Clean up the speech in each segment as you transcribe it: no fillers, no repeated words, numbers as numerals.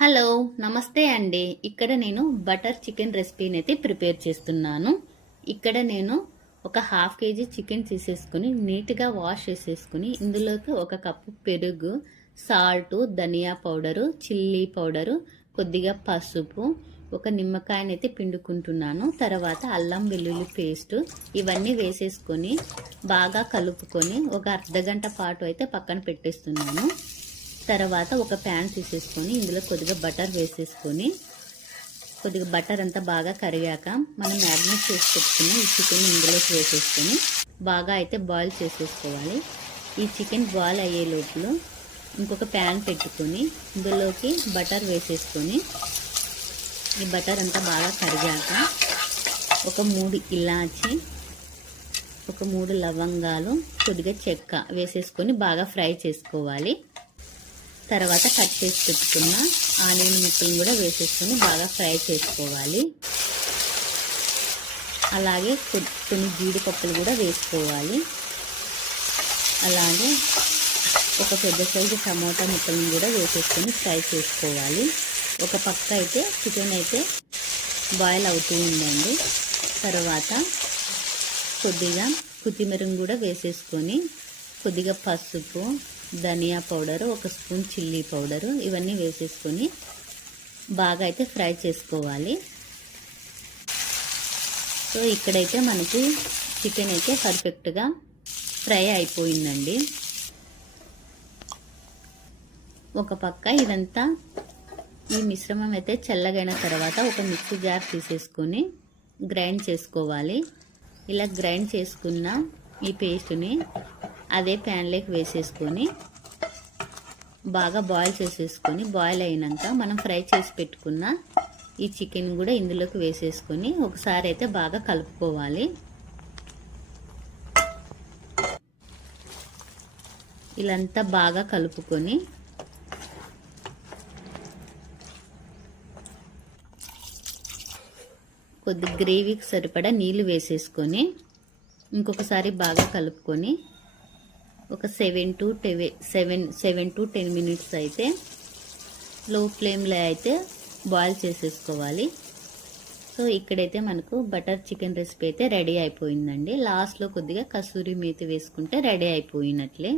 Hello నమస్తే అండి. ఇక్కడ నేను బటర్ చికెన్ రెసిపీని అయితే ప్రిపేర్ చేస్తున్నాను. ఇక్కడ నేను ఒక హాఫ్ కేజీ చికెన్ తీసేసుకుని నీట్గా వాష్ చేసేసుకుని ఇందులోకి ఒక కప్పు పెరుగు, సాల్ట్, ధనియా పౌడరు, చిల్లీ పౌడరు, కొద్దిగా పసుపు, ఒక నిమ్మకాయనైతే పిండుకుంటున్నాను. తర్వాత అల్లం వెల్లుల్లి పేస్ట్ ఇవన్నీ వేసేసుకొని బాగా కలుపుకొని ఒక అర్ధగంట పాటు అయితే పక్కన పెట్టేస్తున్నాను. తర్వాత ఒక ప్యాన్ తీసేసుకొని ఇందులో కొద్దిగా బటర్ వేసేసుకొని కొద్దిగా బటర్ అంతా బాగా కరిగాక మనం మ్యారినేట్ చేసి పెట్టుకుని ఈ చికెన్ ఇందులోకి వేసేసుకొని బాగా అయితే బాయిల్ చేసేసుకోవాలి. ఈ చికెన్ బాయిల్ అయ్యే లోపల ఇంకొక ప్యాన్ పెట్టుకొని ఇందులోకి బటర్ వేసేసుకొని ఈ బటర్ అంతా బాగా కరిగాక ఒక 3 ఇలాచి, ఒక 3 లవంగాలు, కొద్దిగా చెక్క వేసేసుకొని బాగా ఫ్రై చేసుకోవాలి. తర్వాత కట్ చేసి పెట్టుకున్న ఆనియన్ ముక్కలను కూడా వేసేసుకొని బాగా ఫ్రై చేసుకోవాలి. అలాగే కొన్ని జీడిపప్పులు కూడా వేసుకోవాలి. అలాగే ఒక పెద్ద సైజు టమోటా ముక్కలను కూడా వేసేసుకొని ఫ్రై చేసుకోవాలి. ఒక పక్క అయితే చికెన్ అయితే బాయిల్ అవుతూ ఉందండి. తర్వాత కొద్దిగా కొత్తిమీరను కూడా వేసేసుకొని కొద్దిగా పసుపు, ధనియా పౌడరు, ఒక స్పూన్ చిల్లీ పౌడరు ఇవన్నీ వేసేసుకొని బాగా అయితే ఫ్రై చేసుకోవాలి. సో ఇక్కడైతే మనకి చికెన్ అయితే పర్ఫెక్ట్గా ఫ్రై అయిపోయిందండి. ఒక పక్క ఇదంతా ఈ మిశ్రమం అయితే చల్లగైన తర్వాత ఒక మిక్సీ జార్ తీసేసుకొని గ్రైండ్ చేసుకోవాలి. ఇలా గ్రైండ్ చేసుకున్న ఈ పేస్ట్ని అదే ప్యాన్లోకి వేసేసుకొని బాగా బాయిల్ చేసేసుకొని బాయిల్ అయినాక మనం ఫ్రై చేసి పెట్టుకున్న ఈ చికెన్ కూడా ఇందులోకి వేసేసుకొని ఒకసారి అయితే బాగా కలుపుకోవాలి. ఇలాంతా బాగా కలుపుకొని కొద్ది గ్రేవీకి సరిపడా నీళ్లు వేసేసుకొని ఇంకొకసారి బాగా కలుపుకొని ఒక 7 to 10 మినిట్స్ అయితే లో ఫ్లేమ్లో అయితే బాయిల్ చేసేసుకోవాలి. సో ఇక్కడైతే మనకు బటర్ చికెన్ రెసిపీ అయితే రెడీ అయిపోయిందండి. లాస్ట్లో కొద్దిగా కసూరి మేతి వేసుకుంటే రెడీ అయిపోయినట్లే.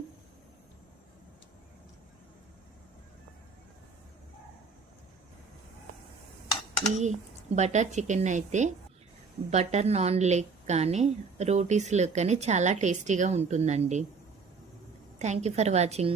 ఈ బటర్ చికెన్ అయితే బటర్ నాన్ లేక్ కానీ రోటీస్లో కానీ చాలా టేస్టీగా ఉంటుందండి. Thank you for watching.